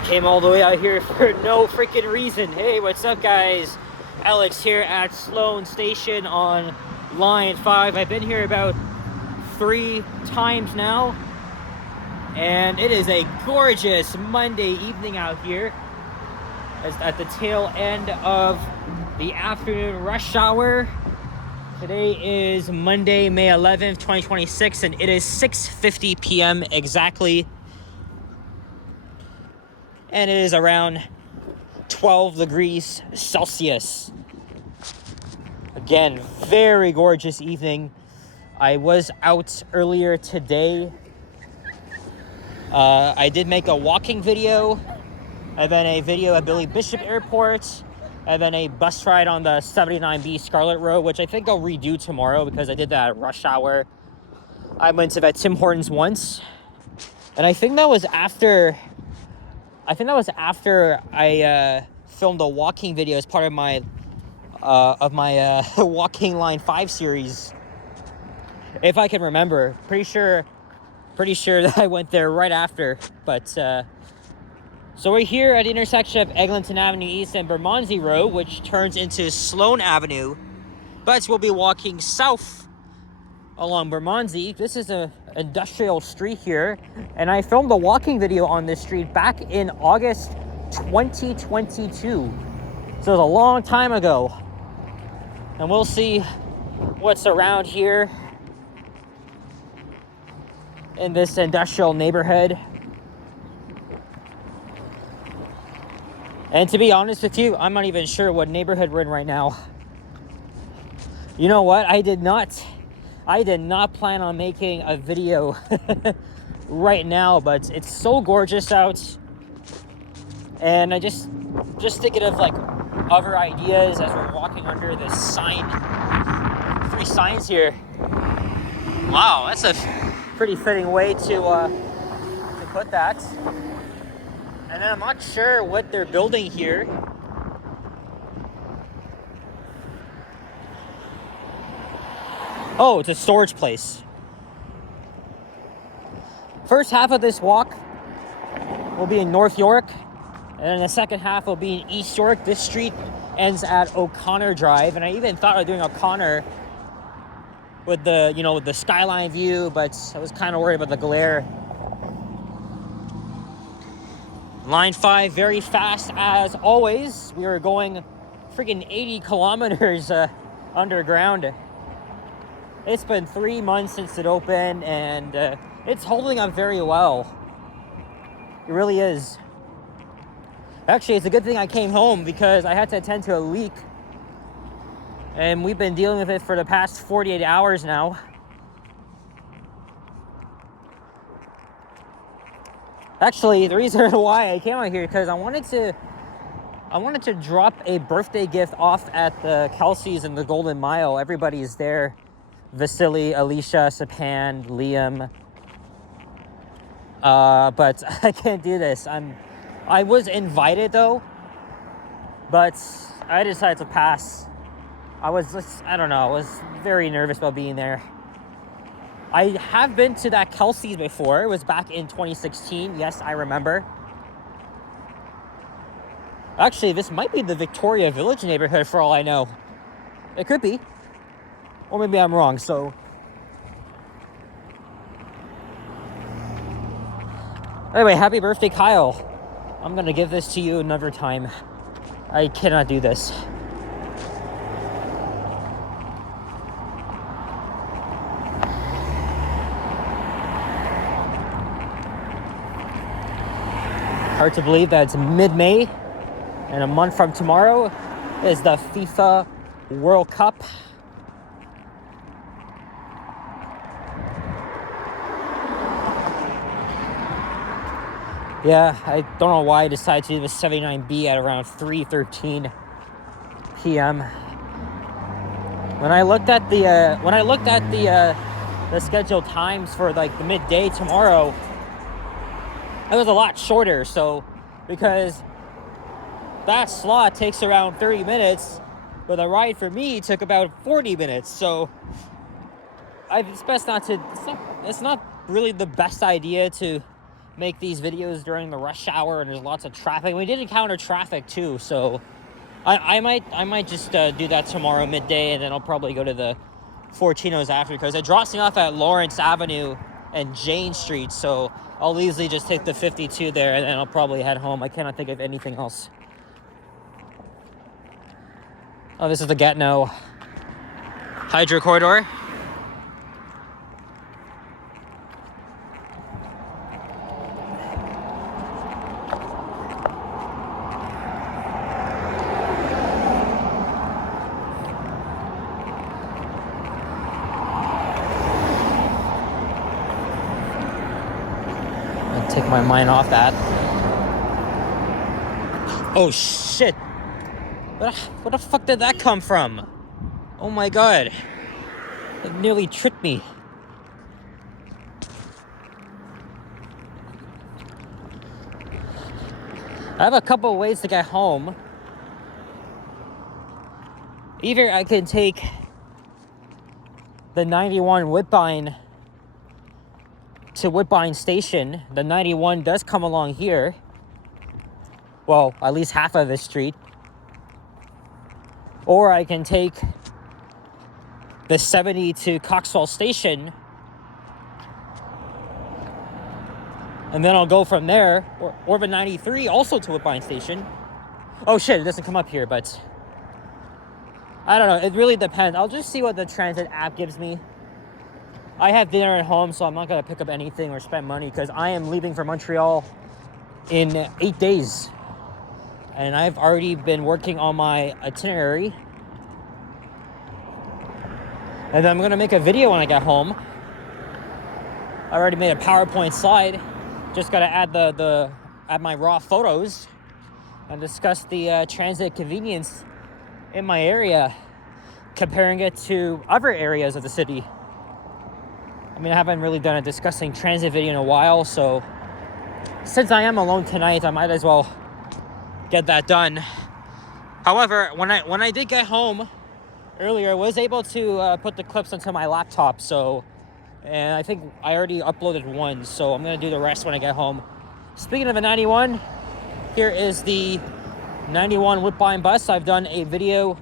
I came all the way out here for no freaking reason. Hey, what's up, guys? Alex here at Sloan Station on line 5. I've been here about 3 times now, and it is a gorgeous Monday evening out here. As at the tail end of the afternoon rush hour. Today is Monday, May 11th, 2026, and it is 6:50 p.m. exactly. And it is around 12 degrees Celsius. Again, very gorgeous evening. I was out earlier today. I did make a walking video, and then a video at Billy Bishop Airport, and then a bus ride on the 79B Scarlet Road, which I think I'll redo tomorrow because I did that at rush hour. I went to that Tim Hortons once, and I think that was after I filmed a walking video as part of my Walking Line 5 series, if I can remember. Pretty sure that I went there right after. But so we're here at the intersection of Eglinton Avenue East and Bermondsey Road, which turns into Sloan Avenue, but we'll be walking south along Bermondsey. This is an industrial street here, and I filmed a walking video on this street back in August 2022. So it was a long time ago. And we'll see what's around here in this industrial neighborhood. And to be honest with you, I'm not even sure what neighborhood we're in right now. You know what? I did not plan on making a video right now, but it's so gorgeous out, and I just thinking of like other ideas as we're walking under this sign. 3 signs here. Wow, that's a pretty fitting way to put that. And then I'm not sure what they're building here. Oh, it's a storage place. First half of this walk will be in North York, and then the second half will be in East York. This street ends at O'Connor Drive, and I even thought of doing O'Connor with the skyline view, but I was kind of worried about the glare. Line 5, very fast as always. We are going freaking 80 kilometers underground. It's been 3 months since it opened, and it's holding up very well. It really is. Actually, it's a good thing I came home because I had to attend to a leak, and we've been dealing with it for the past 48 hours now. Actually, the reason why I came out here because I wanted to drop a birthday gift off at the Kelsey's in the Golden Mile. Everybody's there. Vasily, Alicia, Sapan, Liam. But I can't do this. I was invited though, but I decided to pass. I was very nervous about being there. I have been to that Kelsey's before. It was back in 2016. Yes, I remember. Actually, this might be the Victoria Village neighborhood for all I know. It could be. Or maybe I'm wrong, so. Anyway, happy birthday, Kyle. I'm gonna give this to you another time. I cannot do this. Hard to believe that it's mid-May, and a month from tomorrow is the FIFA World Cup. Yeah, I don't know why I decided to do the 79B at around 3:13 p.m. When I looked at the scheduled times for like the midday tomorrow, it was a lot shorter. So because that slot takes around 30 minutes, but the ride for me took about 40 minutes. So it's best not to. It's not really the best idea to make these videos during the rush hour and there's lots of traffic. We did encounter traffic too, so I might just do that tomorrow midday, and then I'll probably go to the Fortinos after, because it drops me off at Lawrence Avenue and Jane Street, so I'll easily just take the 52 there, and then I'll probably head home. I cannot think of anything else. Oh, this is the Gatineau Hydro Corridor. Take my mind off that. Oh shit! Where the fuck did that come from? Oh my god! It nearly tripped me. I have a couple of ways to get home. Either I can take the 91 Woodbine to Woodbine Station. The 91 does come along here. Well, at least half of the street. Or I can take the 70 to Coxwell Station. And then I'll go from there. Or the 93 also to Woodbine Station. Oh shit, it doesn't come up here, but I don't know. It really depends. I'll just see what the transit app gives me. I have dinner at home, so I'm not going to pick up anything or spend money, because I am leaving for Montreal in 8 days. And I've already been working on my itinerary. And then I'm going to make a video when I get home. I already made a PowerPoint slide. Just got to add my raw photos and discuss the transit convenience in my area, comparing it to other areas of the city. I mean, I haven't really done a discussing transit video in a while, so since I am alone tonight, I might as well get that done. However, when I did get home earlier, I was able to put the clips onto my laptop, and I think I already uploaded one, so I'm gonna do the rest when I get home. Speaking of the 91, here is the 91 Woodbine bus. I've done a video,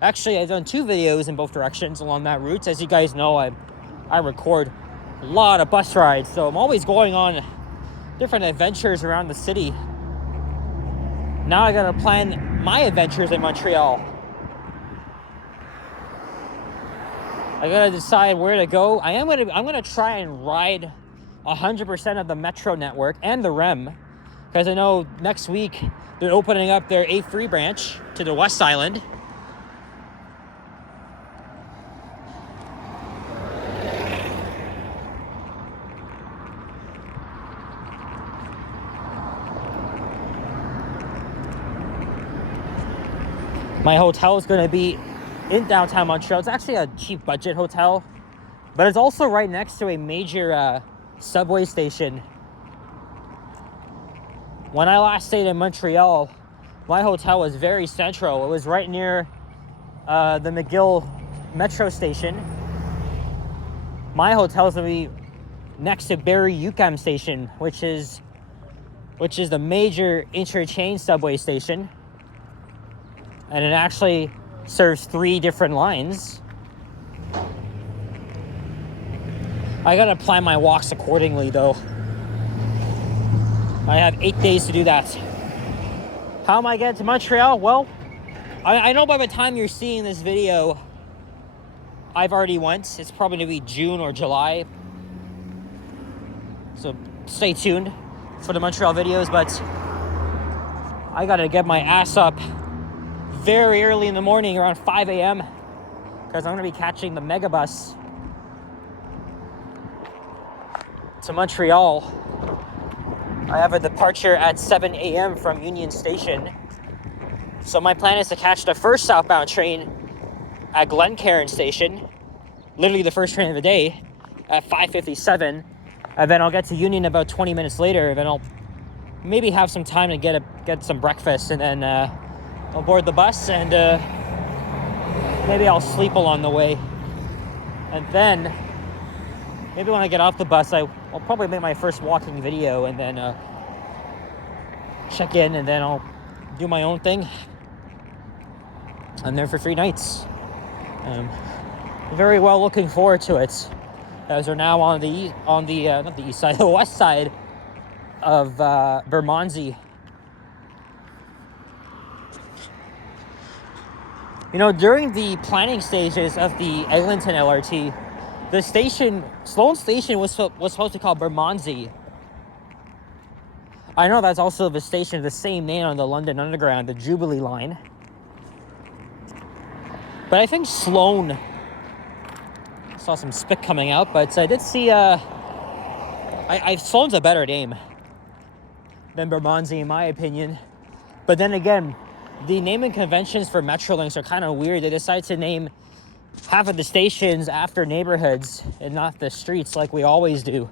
actually I've done 2 videos in both directions along that route. As you guys know, I record a lot of bus rides, so I'm always going on different adventures around the city. Now I gotta plan my adventures in Montreal. I gotta decide where to go. I'm gonna try and ride 100% of the Metro network and the REM, because I know next week they're opening up their A3 branch to the West Island. My hotel is going to be in downtown Montreal. It's actually a cheap budget hotel, but it's also right next to a major subway station. When I last stayed in Montreal, my hotel was very central. It was right near the McGill metro station. My hotel is going to be next to Berry-UQAM station, which is the major interchange subway station. And it actually serves 3 different lines. I gotta plan my walks accordingly, though. I have 8 days to do that. How am I getting to Montreal? Well, I know by the time you're seeing this video, I've already went. It's probably gonna be June or July. So stay tuned for the Montreal videos, but I gotta get my ass up very early in the morning, around 5 a.m. because I'm going to be catching the megabus to Montreal. I have a departure at 7 a.m. from Union Station. So my plan is to catch the first southbound train at Glencairn Station, literally the first train of the day, at 5:57. And then I'll get to Union about 20 minutes later, and then I'll maybe have some time to get some breakfast, and then I'll board the bus, and maybe I'll sleep along the way. And then maybe when I get off the bus, I'll I'll probably make my first walking video and then check in, and then I'll do my own thing. I'm there for 3 nights. Very well looking forward to it, as we're now on the not the east side, the west side of Bermondsey. You know, during the planning stages of the Eglinton LRT, the station, Sloane Station, was supposed to be called Bermondsey. I know that's also the station of the same name on the London Underground, the Jubilee line. But I think Sloane, I saw some spit coming out, but I did see, Sloane's a better name than Bermondsey, in my opinion. But then again, the naming conventions for Metrolinx are kind of weird. They decide to name half of the stations after neighborhoods and not the streets like we always do.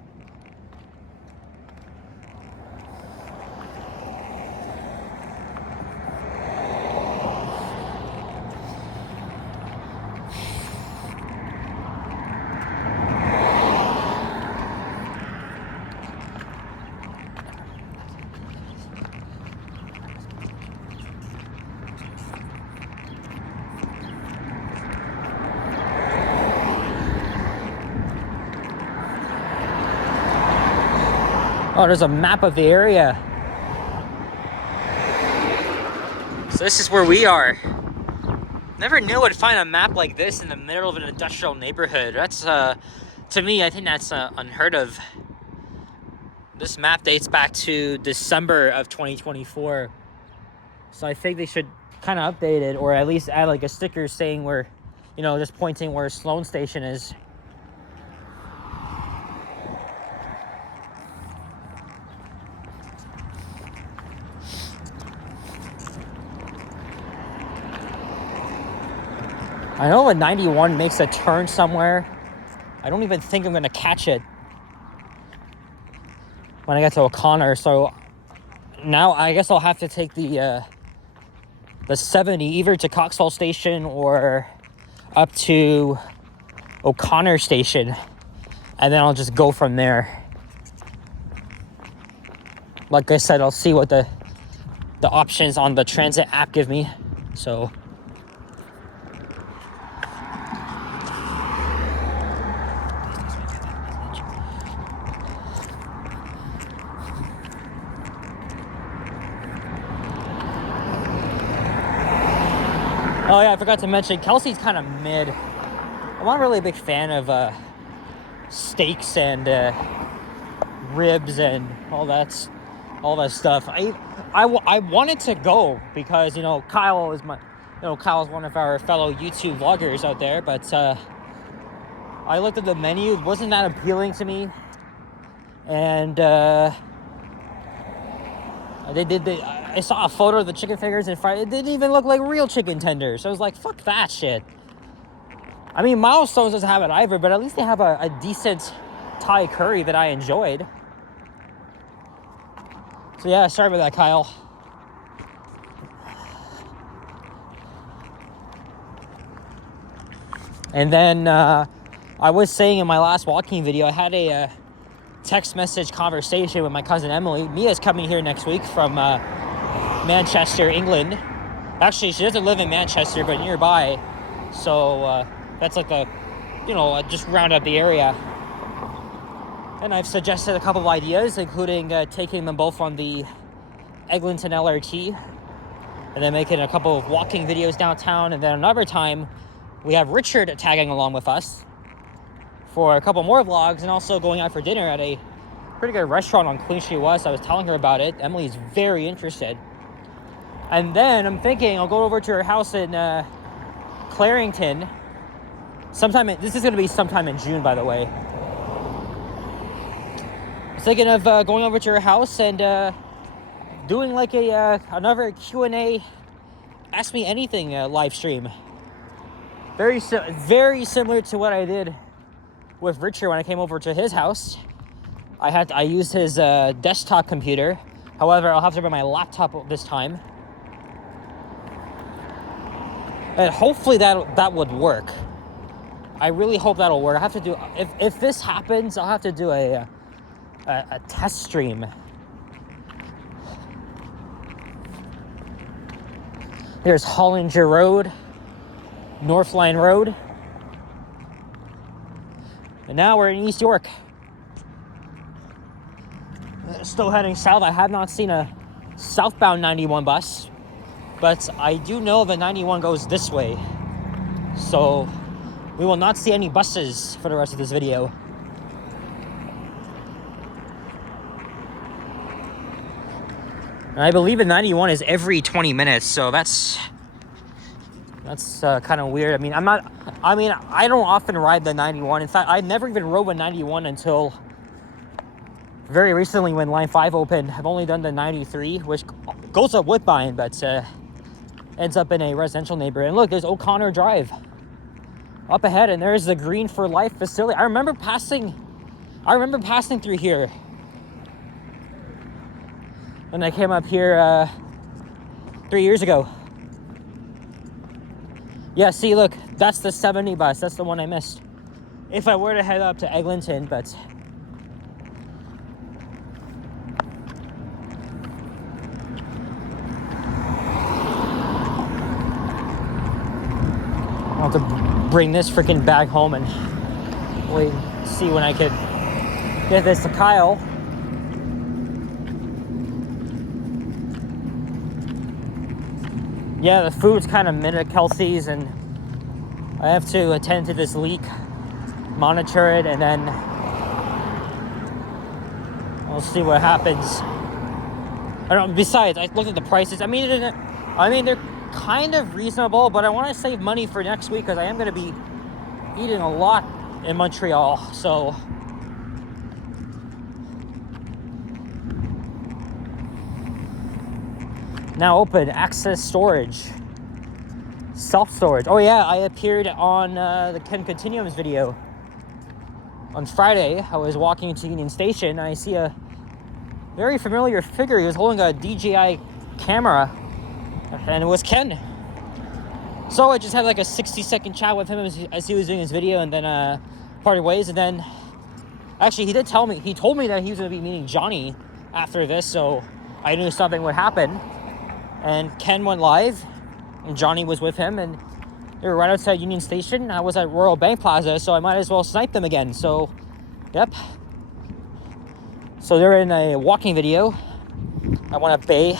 Oh, there's a map of the area. So this is where we are. Never knew I'd find a map like this in the middle of an industrial neighborhood. That's, to me, I think that's unheard of. This map dates back to December of 2024. So I think they should kind of update it, or at least add like a sticker saying where, you know, just pointing where Sloane Station is. I know when 91 makes a turn somewhere, I don't even think I'm going to catch it when I get to O'Connor. So now I guess I'll have to take the 70 either to Coxwell Station or up to O'Connor Station, and then I'll just go from there. Like I said, I'll see what the options on the transit app give me. So oh yeah, I forgot to mention, Kelsey's kind of mid. I'm not really a big fan of steaks and ribs and all that stuff. I wanted to go because, you know, Kyle's one of our fellow YouTube vloggers out there, but I looked at the menu, it wasn't that appealing to me, and I saw a photo of the chicken fingers and fried. It didn't even look like real chicken tenders. So I was like, fuck that shit. I mean, Milestones doesn't have it either, but at least they have a decent Thai curry that I enjoyed. So yeah, sorry about that, Kyle. And then I was saying in my last walking video, I had a text message conversation with my cousin Emily. Mia's coming here next week from Manchester, England. Actually, she doesn't live in Manchester, but nearby. So that's like just round up the area. And I've suggested a couple of ideas, including taking them both on the Eglinton LRT, and then making a couple of walking videos downtown. And then another time, we have Richard tagging along with us for a couple more vlogs, and also going out for dinner at a pretty good restaurant on Queen Street West. I was telling her about it. Emily's very interested. And then I'm thinking I'll go over to her house in Clarington. This is going to be sometime in June, by the way. I was thinking of going over to her house and doing like another Q&A, Ask Me Anything live stream. Very similar to what I did with Richard when I came over to his house. I used his desktop computer. However, I'll have to bring my laptop this time. And hopefully that would work. I really hope that'll work. I have to do, if this happens, I'll have to do a a test stream. There's Hollinger Road, North Line Road. And now we're in East York. Still heading south. I have not seen a southbound 91 bus, but I do know the 91 goes this way. So we will not see any buses for the rest of this video. And I believe the 91 is every 20 minutes, so that's kind of weird. I don't often ride the 91. In fact, I never even rode a 91 until very recently when Line 5 opened. I've only done the 93, which goes up Woodbine, but ends up in a residential neighborhood. And look, there's O'Connor Drive up ahead, and there's the Green for Life facility. I remember passing through here when I came up here 3 years ago. Yeah, see, look, that's the 70 bus. That's the one I missed. If I were to head up to Eglinton, but I'll have to bring this freaking bag home and wait, see when I could get this to Kyle. Yeah, the food's kind of mid at Kelsey's, and I have to attend to this leak, monitor it, and then we'll see what happens. I don't know, besides, I looked at the prices. I mean, they're kind of reasonable, but I want to save money for next week because I am going to be eating a lot in Montreal, so now open, access storage, self-storage. Oh yeah, I appeared on the Ken Continuums video on Friday. I was walking to Union Station and I see a very familiar figure. He was holding a DJI camera and it was Ken. So I just had like a 60-second chat with him as he was doing his video, and then parted ways. And then actually he told me that he was going to be meeting Johnny after this, so I knew something would happen. And Ken went live, and Johnny was with him, and they were right outside Union Station. I was at Royal Bank Plaza, so I might as well snipe them again. So, yep. So they're in a walking video. I went up Bay,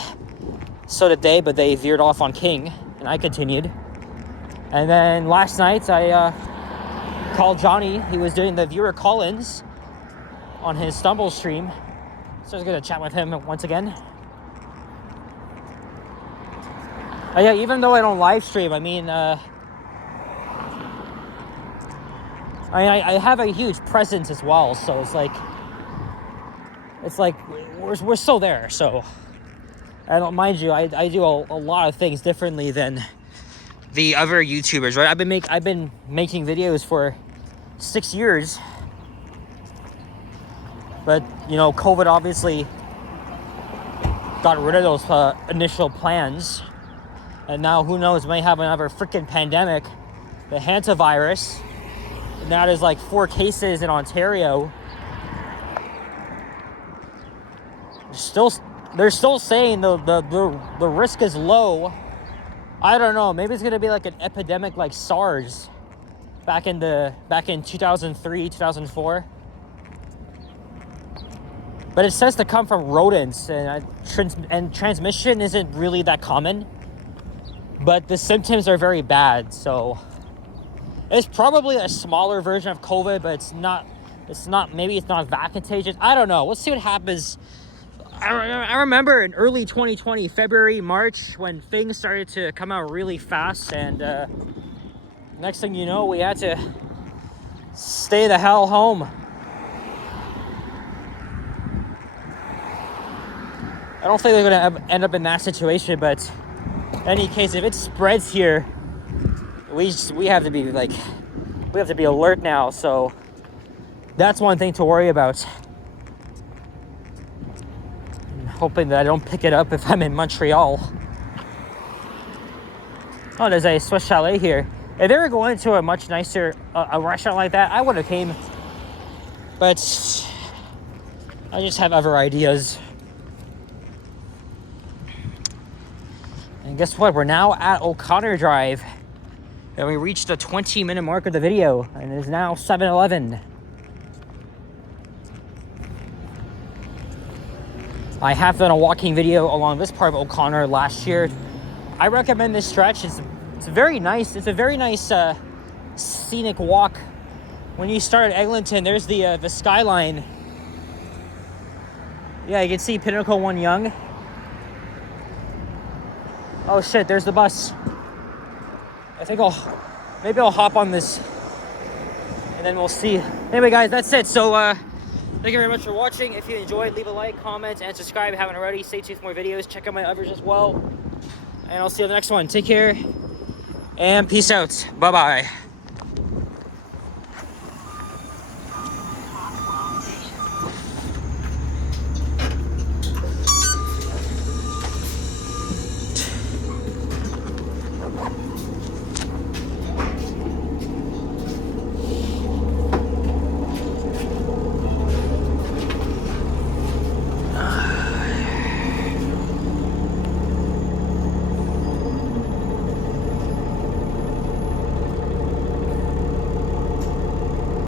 so did they, but they veered off on King, and I continued. And then last night, I called Johnny. He was doing the viewer call-ins on his Stumble stream, so I was going to chat with him once again. Yeah, even though I don't live stream, I have a huge presence as well, so it's like we're still there. So I don't mind you. I do a lot of things differently than the other YouTubers, right? I've been making videos for 6 years, but you know, COVID obviously got rid of those initial plans. And now, who knows, may have another freaking pandemic, the hantavirus. And now there's like 4 cases in Ontario. They're still saying the risk is low. I don't know, maybe it's gonna be like an epidemic like SARS back in 2003, 2004. But it says to come from rodents, and transmission isn't really that common. But the symptoms are very bad, so it's probably a smaller version of COVID, but maybe it's not that contagious. I don't know. Let's see what happens. I remember in early 2020, February, March, when things started to come out really fast, and next thing you know, we had to stay the hell home. I don't think they're going to end up in that situation, but in any case, if it spreads here, we have to be alert now. So that's one thing to worry about. I'm hoping that I don't pick it up if I'm in Montreal. Oh, there's a Swiss Chalet here. If they were going to a much nicer a restaurant like that, I would have came. But I just have other ideas. And guess what? We're now at O'Connor Drive. And we reached the 20-minute mark of the video. And it is now 7:11. I have done a walking video along this part of O'Connor last year. I recommend this stretch. It's very nice. It's a very nice scenic walk. When you start at Eglinton, there's the skyline. Yeah, you can see Pinnacle 1 Yonge. Oh shit, there's the bus. I think maybe I'll hop on this and then we'll see. Anyway guys, that's it. So thank you very much for watching. If you enjoyed, leave a like, comment, and subscribe if you haven't already. Stay tuned for more videos. Check out my others as well. And I'll see you on the next one. Take care and peace out. Bye-bye.